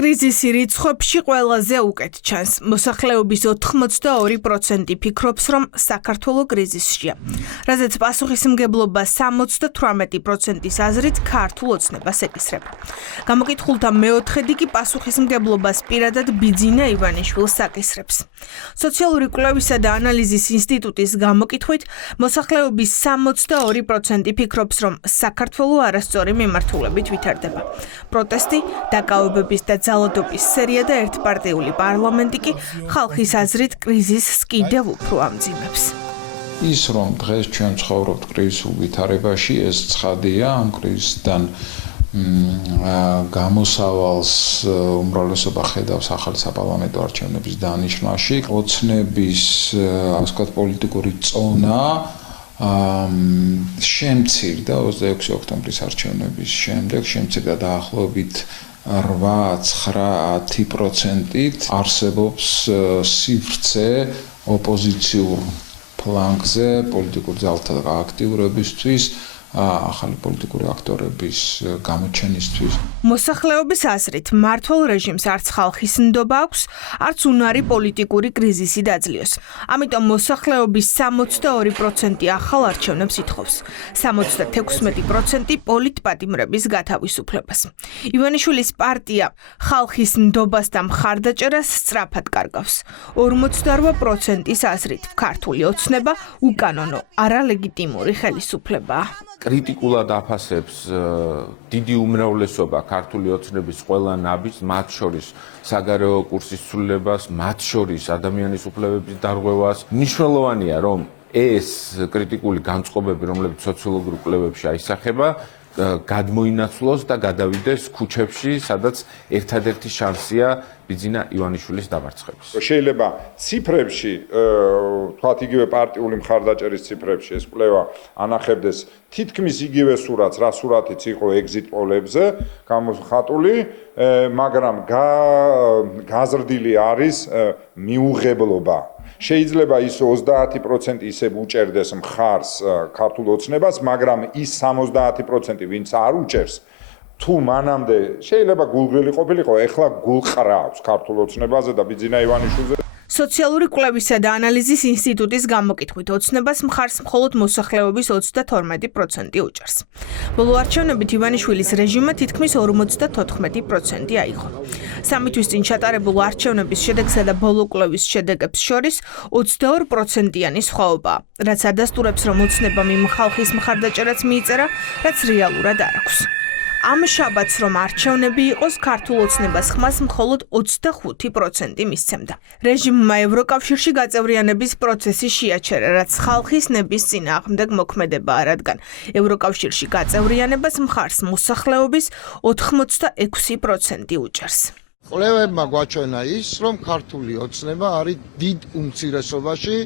კრიზისი რიცხვებში ყველაზე უკეთ ჩანს. მოსახლეობის 82% ფიქრობს, რომ საქართველო კრიზისშია, რაზეც პასუხისმგებლობა 78%-ის აზრით ქართულ ოცნებას ეკისრება. გამოკითხულთა მეოთხედი კი პასუხისმგებლობას პირადად ბიძინა ივანიშვილს აკისრებს. სოციალური კვლევისა და ანალიზის ინსტიტუტის გამოკითხვით, მოსახლეობის 62% ფიქრობს, რომ საქართველო არასწორი მიმართულებით ვითარდება. პროტესტი, დაკავებების და ძალადობის სერია და ერთპარტიული პარლამენტი კი ხალხის აზრით კრიზისს კიდევ უფრო ამძიმებს. ის რომ დღეს ჩვენ ცხოვრობთ კრიზისულ ვითარებაში, ეს ცხადია, ამ კრიზისიდან გამოსავალს უმრავლესობა ხედავს ახალი საპარლამენტო არჩევნების დანიშნვაში. ოცნების, ასე ვთქვათ, პოლიტიკური წონა შემცირდა 26 ოქტომბრის არჩევნების შემდეგ, შემცირდა დაახლოებით 8-9-10%-ით. არსებობს სივრცე ოპოზიციურ ფლანგზე პოლიტიკურ ძალთა აქტიურობისთვის, ახალი პოლიტიკური აქტორების გამოჩენისთვის. მოსახლეობის აზრით, მმართველ რეჟიმს არც ხალხის ნდობა აქვს, არც უნარი პოლიტიკური კრიზისი დაძლიოს. ამიტომ მოსახლეობის 62% ახალ არჩევნებს ითხოვს. 76% პოლიტპატიმრების გათავისუფლებას. ივანიშვილის პარტია ხალხის ნდობას და მხარდაჭერას სწრაფად კარგავს. 48%-ის აზრით, ქართული ოცნება უკანონო, არალეგიტიმური ხელისუფლებაა. კრიტიკულად აფასებს დიდი უმრავლესობა ქართული ოცნების ყველა ნაბიჯს, მათ შორის საგარეო კურსის ცვლილებას, მათ შორის ადამიანის უფლებების დარღვევას. მნიშვნელოვანია, რომ ეს კრიტიკული განწყობები, რომლებიც სოციოლოგიურ კვლევებში აისახება, გადმოინაცვლოს და გადავიდეს ქუჩებში, სადაც ერთადერთი შანსია ბიძინა ივანიშვილის დამარცხების. შეიძლება ციფრებში, თქვათ იგივე პარტიული მხარდაჭერის ციფრებში ეს კვლევა ანახებდეს თითქმის იგივე სურათს, რა სურათიც იყო ეგზიტ პოლებზე გამოხატული, მაგრამ გაზრდილი არის მიუღებლობა. შეიძლება ის 30% ისევ უჭერდეს მხარს ქართულ ოცნებას, მაგრამ ის 70%, ვინც არ უჭერს, თუ მანამდე შეიძლება გულგრილი ყოფილიყო, ეხლა გულყრავს ქართულ ოცნებაზე და ბიძინა ივანიშვილზე. სოციალური კვლევისა და ანალიზის ინსტიტუტის გამოკითხვით, ოცნებას მხარს მხოლოდ მოსახლეობის 32% უჭერს. ბოლო არჩევნებით ივანიშვილის რეჟიმმა თითქმის 54% აიღო. სამი თვის წინ ჩატარებულ არჩევნების შედეგსა და ბოლო კვლევის შედეგებს შორის 22%-იანი სხვაობაა, რაც ადასტურებს, რომ ოცნებამ იმ ხალხის მხარდაჭერაც მიიწერა, რაც რეალურად არ აქვს. ამ შაბათს რომ არჩევნები იყოს, ქართულ ოცნებას ხმას მხოლოდ 25% მისცემდა. რეჟიმმა ევროკავშირში გაწევრიანების პროცესი შეაჩერა, რაც ხალხის ნების წინააღმდეგ მოქმედებაა, რადგან ევროკავშირში გაწევრიანებას მხარს მოსახლეობის 86% უჭერს. კვლევებმა გვაჩვენა ის, რომ ქართული ოცნება არის დიდ უმცირესობაში,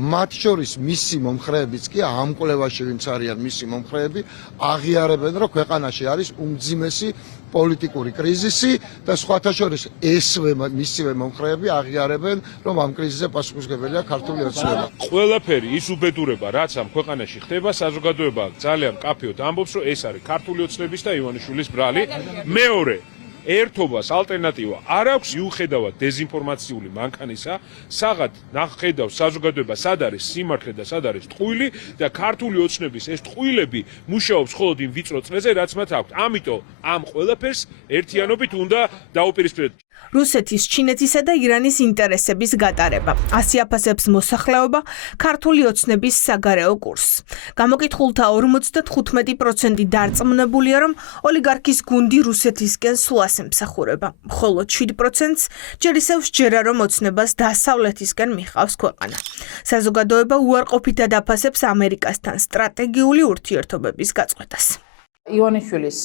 მათ შორის მისი მომხრეებიც კი ამ კვლევაში, ვინც არიან მისი მომხრეები, აღიარებენ, რომ ქვეყანაში არის უმძიმესი პოლიტიკური კრიზისი და სხვათა შორის ესვე მისივე მომხრეები აღიარებენ, რომ ამ კრიზისზე პასუხისმგებელია ქართული ოცნება. ყველაფერი ის უბედურება, რაც ამ ქვეყანაში ხდება, საზოგადოება ძალიან მკაფიოდ ამბობს, რომ ეს არის ქართული ოცნების და ივანიშვილის ბრალი. მეორე, ერთობას ალტერნატივა არ აქვს, მიუხედავად დეზინფორმაციული მანქანისა, საღად ხედავს საზოგადოება, სად არის სიმართლე და სად არის ტყუილი და ქართული ოცნების ეს ტყუილები მუშაობს მხოლოდ იმ ვიწრო წრეზე, რაც მათ აქვს. ამიტომ ამ ყველაფერს ერთიანობით უნდა დაუპირისპირდეთ. რუსეთის, ჩინეთისა და ირანის ინტერესების გატარება. ასე აფასებს მოსახლეობა ქართული ოცნების საგარეო კურსს. გამოკითხულთა 55% დარწმუნებულია, რომ ოლიგარქის გუნდი რუსეთისკენ სვლას ემსახურება. მხოლოდ 7%-ს ჯერ ისევ სჯერა, რომ ოცნებას დასავლეთისკენ მიჰყავს ქვეყანა. საზოგადოება უარყოფითად აფასებს ამერიკასთან სტრატეგიული ურთიერთობების გაწყვეტას. ივანიშვილის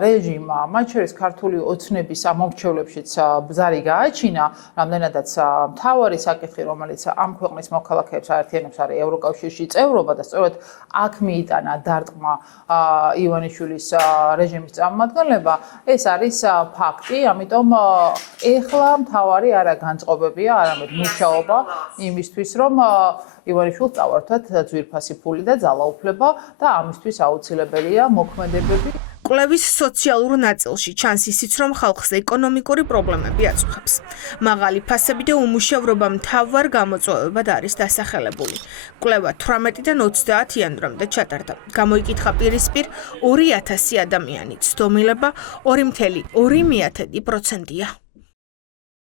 რეჟიმმა, მათ შორის ქართული ოცნების ამორჩევლებშიც ბზარი გააჩინა, რამდენადაც მთავარი საკითხი, რომელიც ამ ქვეყნის მოქალაქეებს აერთიანებს, არის ევროკავშირში წევრობა და სწორედ აქ მიიტანა დარტყმა ივანიშვილის რეჟიმის წარმომადგენლება. ეს არის ფაქტი, ამიტომ ეხლა მთავარი არა განწყობებია, არამედ მუშაობა იმისთვის, რომ ივანიშვილს წავართვათ ძვირფასი ფული და ძალაუფლება და ამისთვის აუცილებელია მოქმედებები. კვლევის სოციალურ ნაწილში ჩანს ისიც, რომ ხალხს ეკონომიკური პრობლემები აწუხებს. მაღალი ფასები და უმუშევრობა მთავარ გამოწვევებად არის დასახელებული. კვლევა 18-დან 30 იანვრამდე ჩატარდა. გამოიკითხა პირისპირ 2000 ადამიანი, ცდომილება 2,2%-ია.